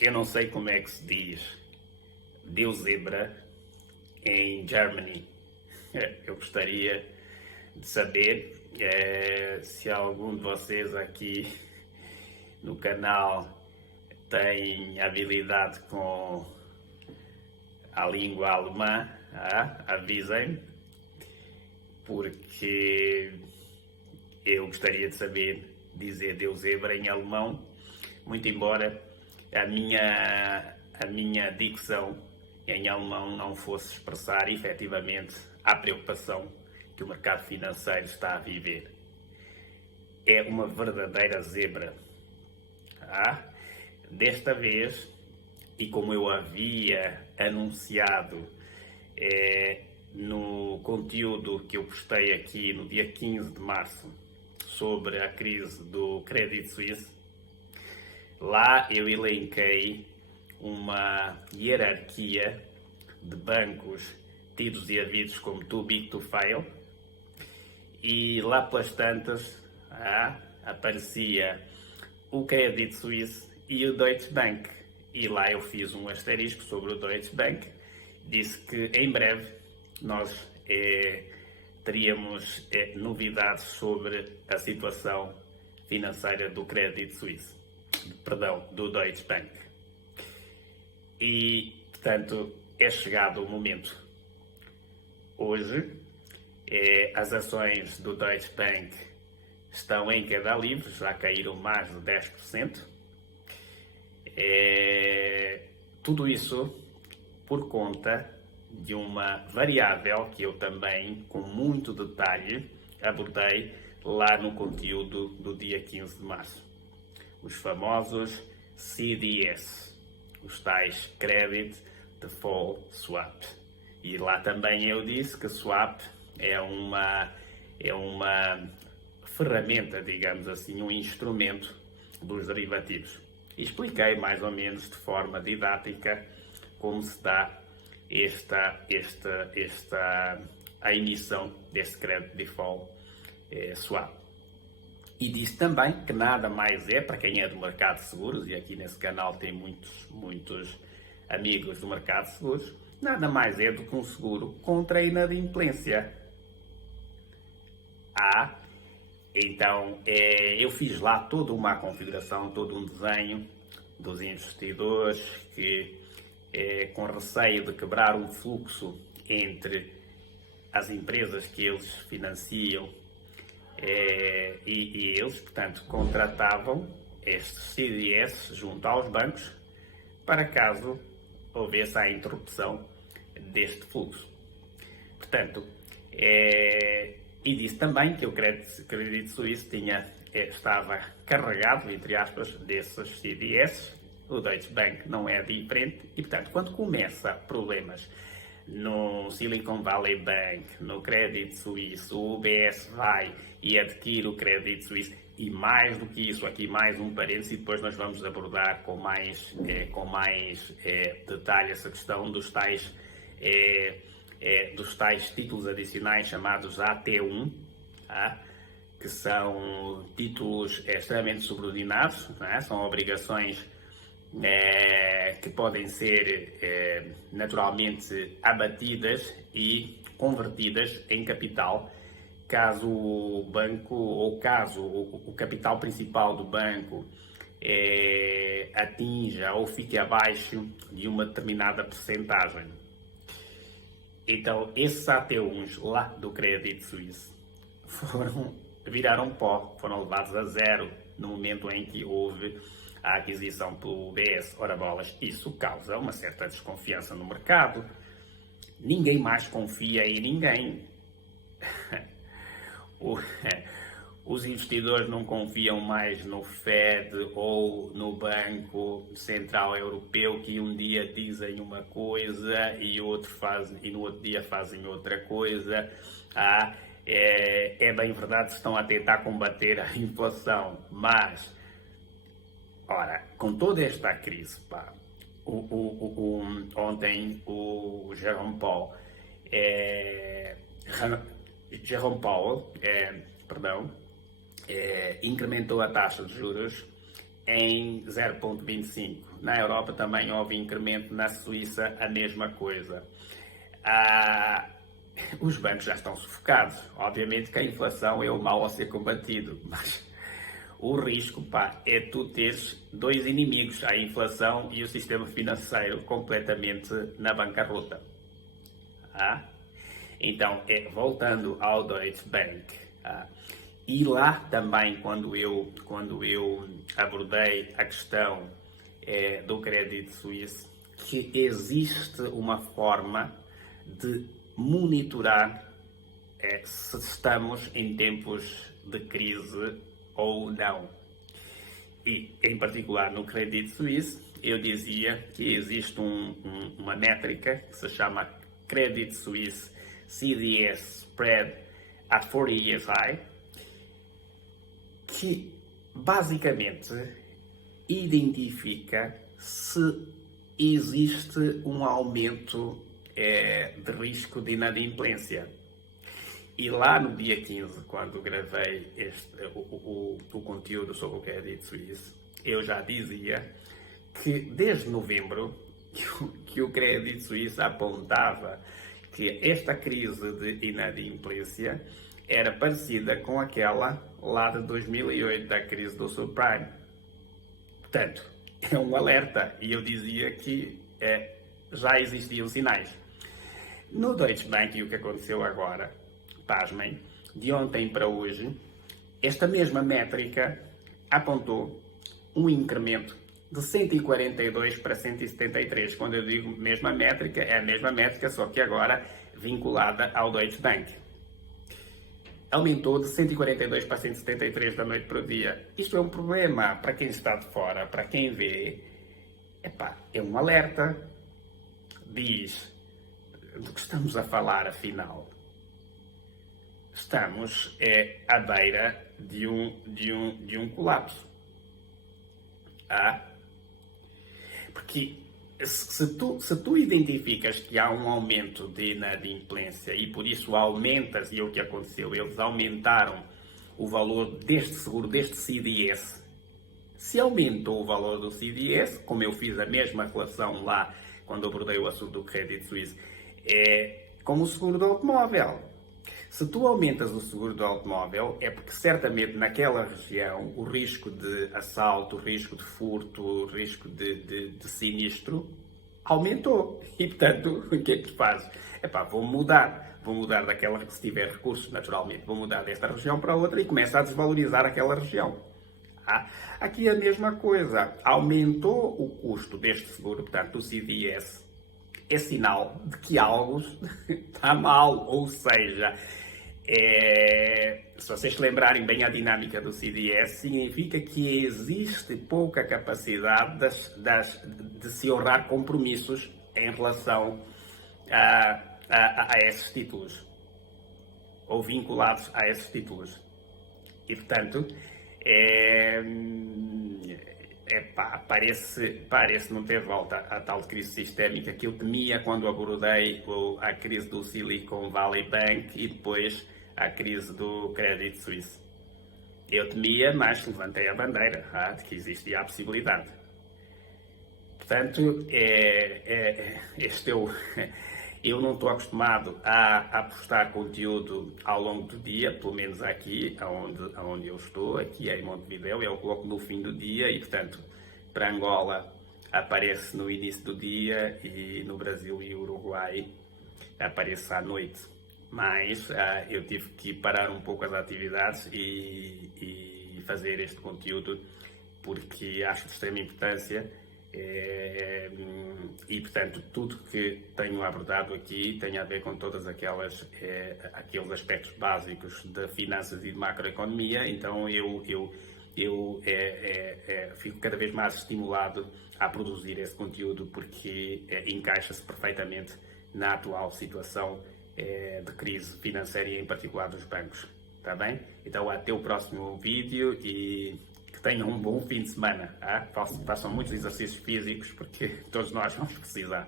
Eu não sei como é que se diz Deus zebra em Germany. Eu gostaria de saber se algum de vocês aqui no canal tem habilidade com a língua alemã. Avisem-me, porque eu gostaria de saber dizer Deus zebra em alemão, muito embora a minha dicção em alemão não fosse expressar efetivamente a preocupação que o mercado financeiro está a viver. É uma verdadeira zebra. Desta vez, e como eu havia anunciado no conteúdo que eu postei aqui no dia 15 de março sobre a crise do Credit Suisse, lá eu elenquei uma hierarquia de bancos tidos e havidos como too big to fail, e lá pelas tantas aparecia o Credit Suisse e o Deutsche Bank, e lá eu fiz um asterisco sobre o Deutsche Bank, disse que em breve nós teríamos novidades sobre a situação financeira do Credit Suisse, do Deutsche Bank. E, portanto, é chegado o momento. Hoje, as ações do Deutsche Bank estão em queda livre, já caíram mais de 10%. Tudo isso por conta de uma variável que eu também, com muito detalhe, abordei lá no conteúdo do dia 15 de março. Os famosos CDS, os tais Credit Default Swap. E lá também eu disse que swap é uma ferramenta, digamos assim, um instrumento dos derivativos. E expliquei mais ou menos de forma didática como se dá a emissão deste Credit Default Swap. E disse também que nada mais é, para quem é do mercado de seguros, e aqui nesse canal tem muitos amigos do mercado de seguros, nada mais é do que um seguro contra a inadimplência. Então, eu fiz lá toda uma configuração, todo um desenho dos investidores que, com receio de quebrar o fluxo entre as empresas que eles financiam e eles, portanto, contratavam estes CDS junto aos bancos para caso houvesse a interrupção deste fluxo. Portanto, e disse também que o Credit Suisse estava carregado, entre aspas, desses CDS. O Deutsche Bank não é diferente e, portanto, quando começa problemas no Silicon Valley Bank, no Credit Suisse, o UBS vai e adquire o Credit Suisse, e mais do que isso, aqui mais um parênteses, e depois nós vamos abordar com mais detalhe essa questão dos tais títulos adicionais chamados AT1, que são títulos extremamente subordinados, são obrigações que podem ser naturalmente abatidas e convertidas em capital caso o banco ou caso o capital principal do banco atinja ou fique abaixo de uma determinada percentagem. Então, esses AT1s lá do Credit Suisse viraram pó, foram levados a zero no momento em que houve a aquisição pelo UBS. Ora bolas, isso causa uma certa desconfiança no mercado. Ninguém mais confia em ninguém. Os investidores não confiam mais no Fed ou no Banco Central Europeu, que um dia dizem uma coisa e no outro dia fazem outra coisa. É bem verdade que estão a tentar combater a inflação, mas, ora, com toda esta crise, ontem o Jerome Powell incrementou a taxa de juros em 0,25. Na Europa também houve incremento, na Suíça a mesma coisa. Os bancos já estão sufocados. Obviamente que a inflação é o mal a ser combatido, mas o risco, é tu teres dois inimigos, a inflação e o sistema financeiro completamente na bancarrota. Então, voltando ao Deutsche Bank, e lá também, quando eu abordei a questão do crédito suíço, que existe uma forma de monitorar se estamos em tempos de crise ou não. E, em particular, no crédito suíço, eu dizia que existe uma métrica que se chama Credit Suisse CDS Spread at 40 Years High, que basicamente identifica se existe um aumento de risco de inadimplência. E lá no dia 15, quando gravei o conteúdo sobre o crédito suíço, eu já dizia que desde novembro que o crédito suíço apontava que esta crise de inadimplência era parecida com aquela lá de 2008, da crise do subprime. Portanto, é um alerta, e eu dizia que já existiam sinais. No Deutsche Bank, e o que aconteceu agora, pasmem, de ontem para hoje, esta mesma métrica apontou um incremento de 142 para 173. Quando eu digo mesma métrica, é a mesma métrica, só que agora vinculada ao Deutsche Bank. Aumentou de 142 para 173 da noite para o dia. Isto é um problema para quem está de fora, para quem vê. É um alerta. Diz do que estamos a falar, afinal. Estamos à beira de um colapso. Porque se tu identificas que há um aumento de inadimplência e por isso aumentas, e é o que aconteceu, eles aumentaram o valor deste seguro, deste CDS. Se aumentou o valor do CDS, como eu fiz a mesma relação lá quando abordei o assunto do crédito suíço, como o seguro do automóvel. Se tu aumentas o seguro do automóvel, é porque certamente naquela região o risco de assalto, o risco de furto, o risco de sinistro aumentou. E, portanto, o que é que tu fazes? Vou mudar daquela, se tiver recursos, naturalmente, vou mudar desta região para outra e começa a desvalorizar aquela região. Aqui a mesma coisa. Aumentou o custo deste seguro, portanto, do CDS. É sinal de que algo está mal, ou seja, se vocês se lembrarem bem a dinâmica do CDS, significa que existe pouca capacidade de se honrar compromissos em relação a esses títulos, ou vinculados a esses títulos. E, portanto, parece não ter volta à tal crise sistémica que eu temia quando abordei a crise do Silicon Valley Bank e depois a crise do crédito suíço. Eu temia, mas levantei a bandeira de que existia a possibilidade. Portanto, eu não estou acostumado a postar conteúdo ao longo do dia, pelo menos aqui, onde eu estou, aqui em Montevideo, eu coloco no fim do dia e, portanto, para Angola aparece no início do dia e no Brasil e Uruguai aparece à noite. Mas eu tive que parar um pouco as atividades e fazer este conteúdo porque acho de extrema importância. E, portanto, tudo que tenho abordado aqui tem a ver com todas aqueles aspectos básicos de finanças e de macroeconomia. Então eu fico cada vez mais estimulado a produzir esse conteúdo porque encaixa-se perfeitamente na atual situação de crise financeira e em particular dos bancos. Está bem? Então até o próximo vídeo e que tenham um bom fim de semana. Façam muitos exercícios físicos porque todos nós vamos precisar.